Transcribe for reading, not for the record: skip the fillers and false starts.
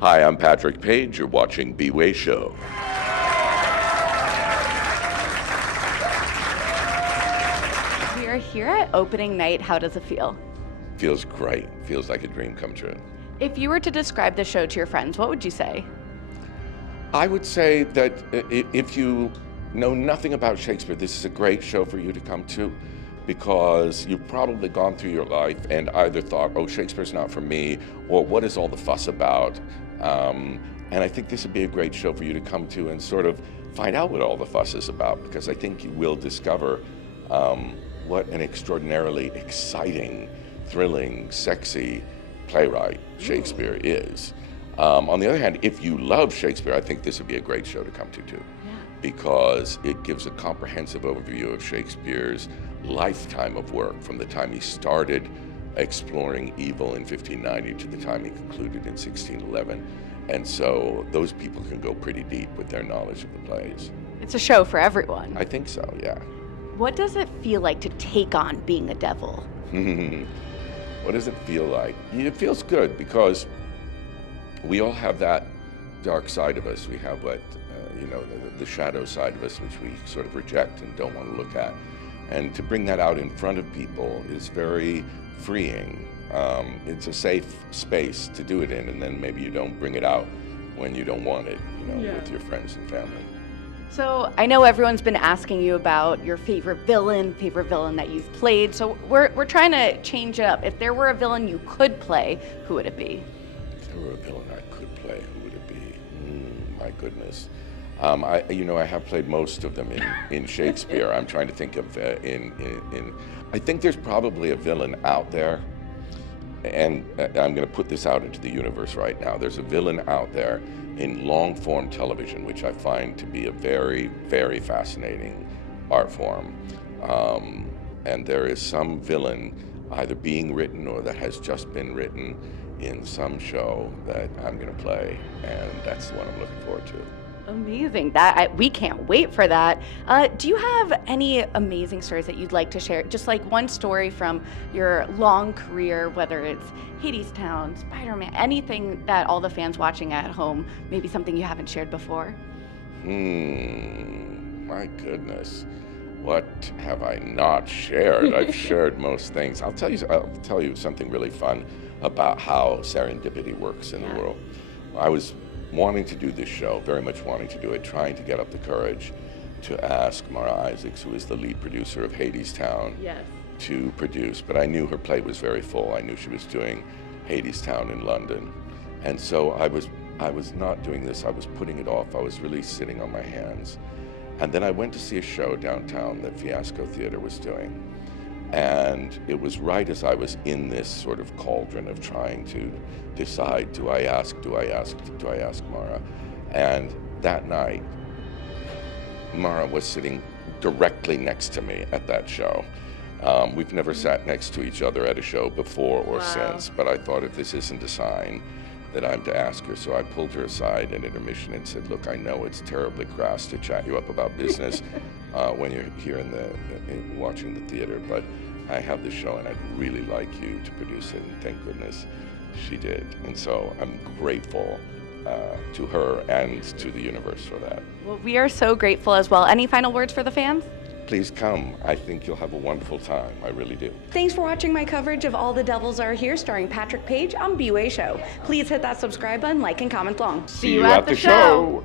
Hi, I'm Patrick Page. You're watching bwaySHO. We are here at opening night. How does it feel? Feels great. Feels like a dream come true. If you were to describe the show to your friends, what would you say? I would say that if you know nothing about Shakespeare, this is a great show for you to come to, because you've probably gone through your life and either thought, oh, Shakespeare's not for me, or what is all the fuss about? And I think this would be a great show for you to come to and sort of find out what all the fuss is about, because I think you will discover what an extraordinarily exciting, thrilling, sexy playwright Shakespeare is. On the other hand, if you love Shakespeare, I think this would be a great show to come to too, because it gives a comprehensive overview of Shakespeare's lifetime of work, from the time he started exploring evil in 1590 to the time he concluded in 1611. And so those people can go pretty deep with their knowledge of the plays. It's a show for everyone. I think so, yeah. What does it feel like to take on being a devil? What does it feel like? It feels good, because we all have that dark side of us. We have what, the shadow side of us, which we sort of reject and don't want to look at. And to bring that out in front of people is very freeing. It's a safe space to do it in, and then maybe you don't bring it out when you don't want it, with your friends and family. So I know everyone's been asking you about your favorite villain that you've played. So we're trying to change it up. If there were a villain you could play, who would it be? If there were a villain I could play, who would it be? My goodness. I have played most of them in Shakespeare. I'm trying to think of I think there's probably a villain out there, and I'm going to put this out into the universe right now. There's a villain out there in long-form television, which I find to be a very, very fascinating art form. And there is some villain either being written or that has just been written in some show that I'm going to play, and that's the one I'm looking forward to. Amazing. We can't wait for that. Do you have any amazing stories that you'd like to share? Just like one story from your long career, whether it's Hadestown, Spider-Man, anything that all the fans watching at home, maybe something you haven't shared before? My goodness. What have I not shared? I've shared most things. I'll tell you something really fun about how serendipity works in the world. I was wanting to do this show, very much wanting to do it, trying to get up the courage to ask Mara Isaacs, who is the lead producer of Hadestown, to produce. But I knew her play was very full. I knew she was doing Hadestown in London. And so I was not doing this. I was putting it off. I was really sitting on my hands. And then I went to see a show downtown that Fiasco Theater was doing. And it was right as I was in this sort of cauldron of trying to decide, do I ask Mara? And that night, Mara was sitting directly next to me at that show. We've never sat next to each other at a show before or since, but I thought, if this isn't a sign that I'm to ask her. So I pulled her aside at intermission and said, look, I know it's terribly crass to chat you up about business when you're here watching the theater, but I have this show and I'd really like you to produce it, and thank goodness she did. And so I'm grateful to her and to the universe for that. Well, we are so grateful as well. Any final words for the fans? Please come. I think you'll have a wonderful time. I really do. Thanks for watching my coverage of All the Devils Are Here, starring Patrick Page on bwaySHO. Please hit that subscribe button, like, and comment along. See you at the show.